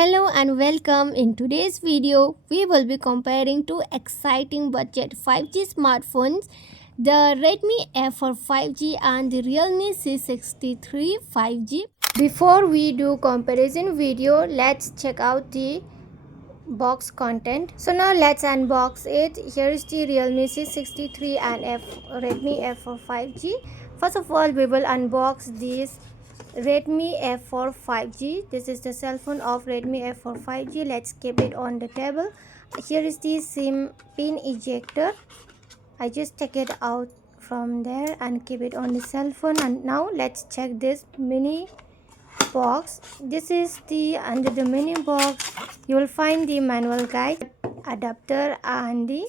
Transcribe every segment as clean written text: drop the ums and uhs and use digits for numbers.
Hello and welcome. In today's video, we will be comparing two exciting budget 5G smartphones, the Redmi F4 5G and the Realme C63 5G. Before we do comparison video, let's check out the box content. So now let's unbox it. Here is the Realme C63 and Redmi F4 5G. First of all, we will unbox this Redmi F4 5G. This is the cell phone of Redmi F4 5G. Let's keep it on the table. Here is the SIM pin ejector. I just take it out from there and keep it on the cell phone. And now let's check this mini box. This is the under the mini box you will find the manual guide, adapter and the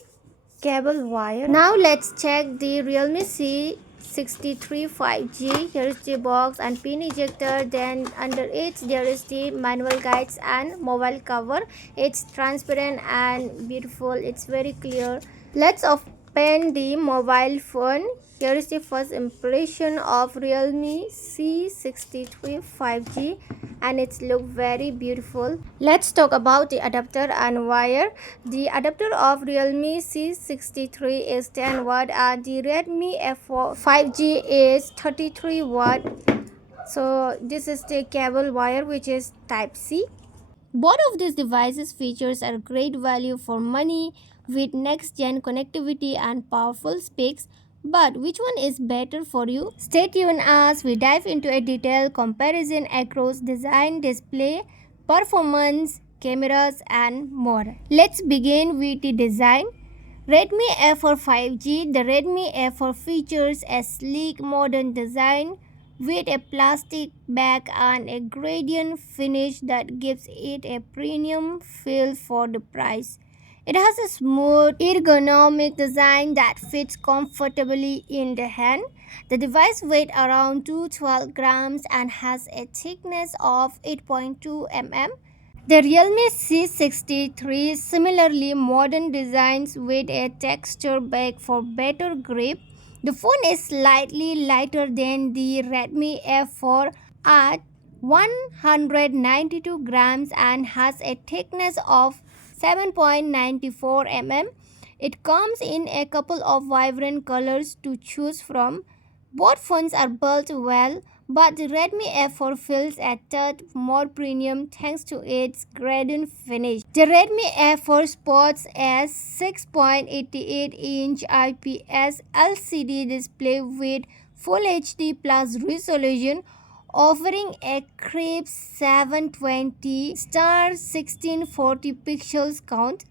cable wire. Now let's check the Realme C63 5G. Here is the box and pin ejector. Then under it there is the manual guides and mobile cover. It's transparent and beautiful. It's very clear. Let's open the mobile phone. Here is the first impression of Realme C63 5G and it's look very beautiful. Let's talk about the adapter and wire. The adapter of Realme C63 is 10 watt and the Redmi F4 5G is 33 watt. So this is the cable wire which is type C. Both of these devices features are great value for money with next gen connectivity and powerful specs. But which one is better for you? Stay tuned as we dive into a detailed comparison across design, display, performance, cameras and more. Let's begin with the design. Redmi F4 5G. The Redmi F4 features a sleek modern design with a plastic back and a gradient finish that gives it a premium feel for the price. It has a smooth, ergonomic design that fits comfortably in the hand. The device weighs around 212 grams and has a thickness of 8.2 mm. The Realme C63 similarly modern designs with a texture back for better grip. The phone is slightly lighter than the Redmi F4 at 192 grams and has a thickness of 7.94 mm. It comes in a couple of vibrant colors to choose from. Both phones are built well, but the Redmi F4 feels a tad more premium thanks to its gradient finish. The Redmi F4 sports a 6.88-inch IPS LCD display with Full HD Plus resolution, offering a crisp 720 1640 pixels count.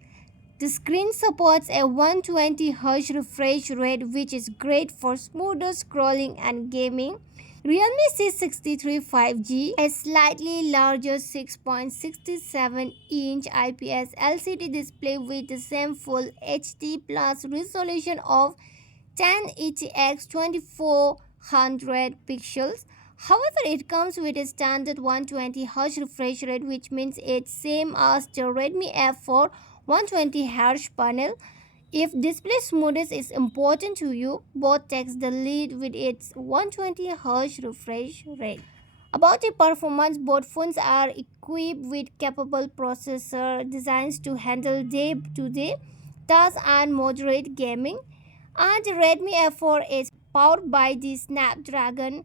The screen supports a 120Hz refresh rate, which is great for smoother scrolling and gaming. Realme C63 5G, a slightly larger 6.67-inch IPS LCD display with the same Full HD Plus resolution of 1080x 2400 pixels. However, it comes with a standard 120Hz refresh rate, which means it's same as the Redmi F4 120Hz panel. If display smoothness is important to you, both takes the lead with its 120Hz refresh rate. About the performance, both phones are equipped with capable processor designs to handle day-to-day tasks and moderate gaming. And the Redmi F4 is powered by the Snapdragon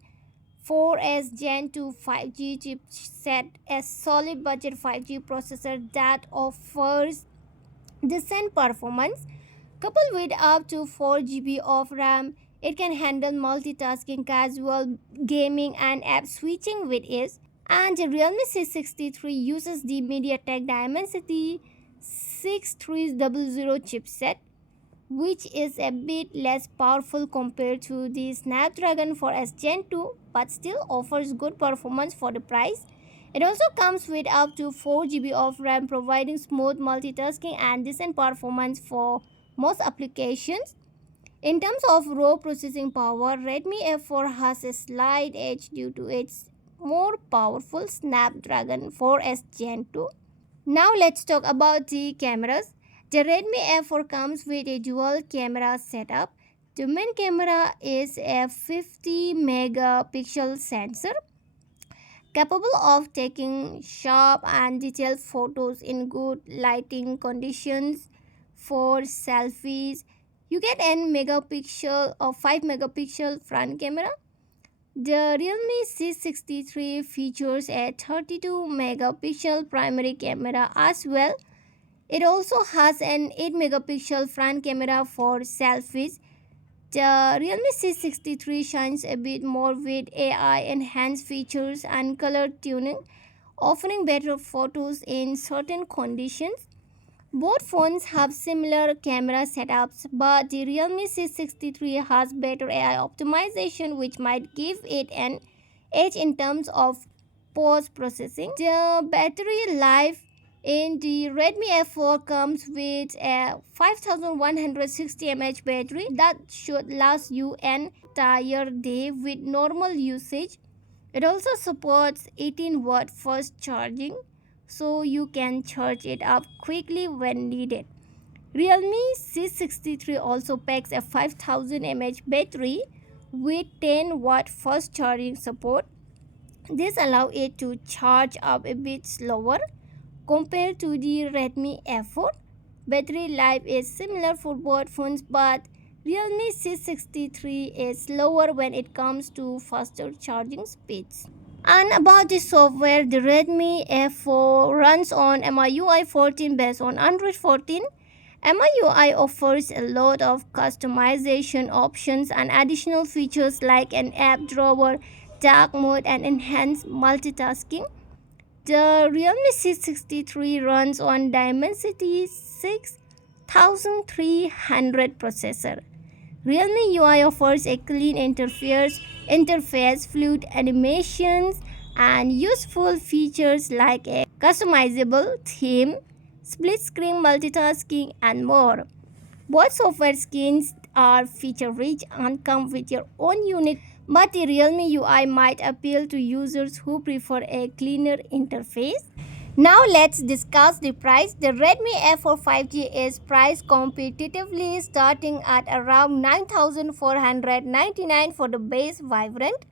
4S Gen 2 5G chipset, a solid budget 5G processor that offers decent performance. Coupled with up to 4 GB of RAM, it can handle multitasking, casual gaming and app switching with ease. And the Realme C63 uses the MediaTek Dimensity 6300 chipset, which is a bit less powerful compared to the Snapdragon 4S Gen 2 but still offers good performance for the price. It also comes with up to 4 GB of RAM, providing smooth multitasking and decent performance for most applications. In terms of raw processing power, Redmi F4 has a slight edge due to its more powerful Snapdragon 4S Gen 2. Now let's talk about the cameras. The Redmi F4 comes with a dual camera setup. The main camera is a 50 megapixel sensor capable of taking sharp and detailed photos in good lighting conditions. For selfies, you get an megapixel or 5 megapixel front camera. The Realme C63 features a 32 megapixel primary camera as well. It also has an 8 megapixel front camera for selfies. The Realme C63 shines a bit more with AI enhanced features and color tuning, offering better photos in certain conditions. Both phones have similar camera setups, but the Realme C63 has better AI optimization, which might give it an edge in terms of post processing. The battery life in the Redmi F4 comes with a 5160 mAh battery that should last you an entire day with normal usage. It also supports 18-watt fast charging, so you can charge it up quickly when needed. Realme C63 also packs a 5000 mAh battery with 10-watt fast charging support. This allows it to charge up a bit slower compared to the Redmi F4. Battery life is similar for both phones, but Realme C63 is slower when it comes to faster charging speeds. And about the software, the Redmi F4 runs on MIUI 14 based on Android 14. MIUI offers a lot of customization options and additional features like an app drawer, dark mode, and enhanced multitasking. The Realme C63 runs on Dimensity 6300 processor. Realme UI offers a clean interface, fluid animations, and useful features like a customizable theme, split screen multitasking, and more. Both software skins are feature rich and come with your own unique, but the Realme UI might appeal to users who prefer a cleaner interface. Now let's discuss the price. The Redmi F4 5G is priced competitively starting at around 9499 for the base variant,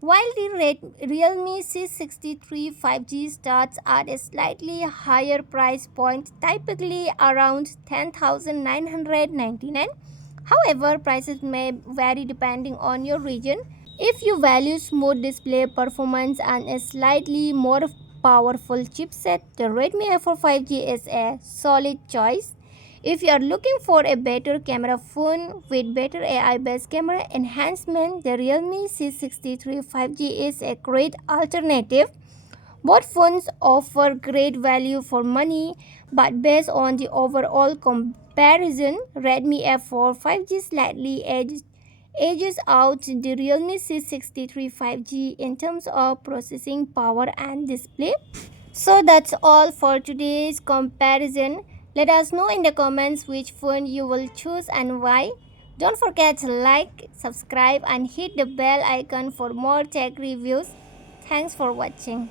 while the Realme C63 5G starts at a slightly higher price point, typically around 10999. However, prices may vary depending on your region. If you value smooth display performance and a slightly more powerful chipset, the Redmi F4 5G is a solid choice. If you are looking for a better camera phone with better AI-based camera enhancement, the Realme C63 5G is a great alternative. Both phones offer great value for money, but based on the overall comparison, Redmi F4 5G slightly edges out the Realme C63 5G in terms of processing power and display. So that's all for today's comparison. Let us know in the comments which phone you will choose and why. Don't forget to like, subscribe, and hit the bell icon for more tech reviews. Thanks for watching.